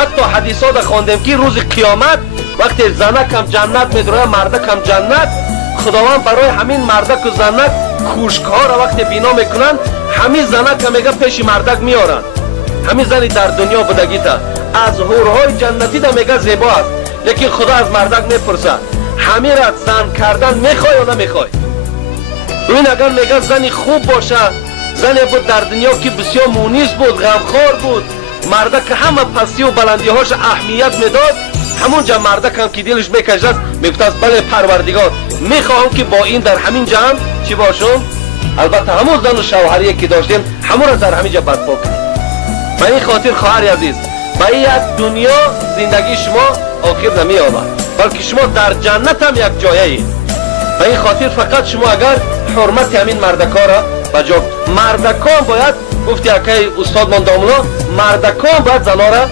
حتی حدیثا را خواندیم که روز قیامت وقتی زنک هم جنت میدروه مردک هم جنت، خداوند برای همین مردک و زنک کوشک‌ها را وقتی بینا میکنن، همین زنک هم میگه پیش مردک میارن. همین زنی در دنیا بودگیتا از حورهای جنتی دا میگه زیبا است، لیکن خدا از مردک میپرسه همین را زن کردن میخوای یا نمیخوای؟ این اگر میگه زنی خوب باشه، زنی بود در دنیا که بسیار مونیس بود، غمخوار بود، مردک همه پستی و بلندی هاش اهمیت میداد، همونجا مردک هم که دلش میکشد است میگفت است بله پروردگار میخواهم که با این در همین جمع چی باشم؟ البته همون زن و شوهری که داشتیم همون را در همینجا برپا کنیم. به این خاطر خواهر عزیز، به این دنیا زندگی شما آخر نمی آمد، بلکه شما در جنت هم یک جایه اید. به این خاطر فقط شما اگر حرمت همین مردکا را بجا، مردکان باید گفتی اکی استاد من دامنا، مردکان باید زنا را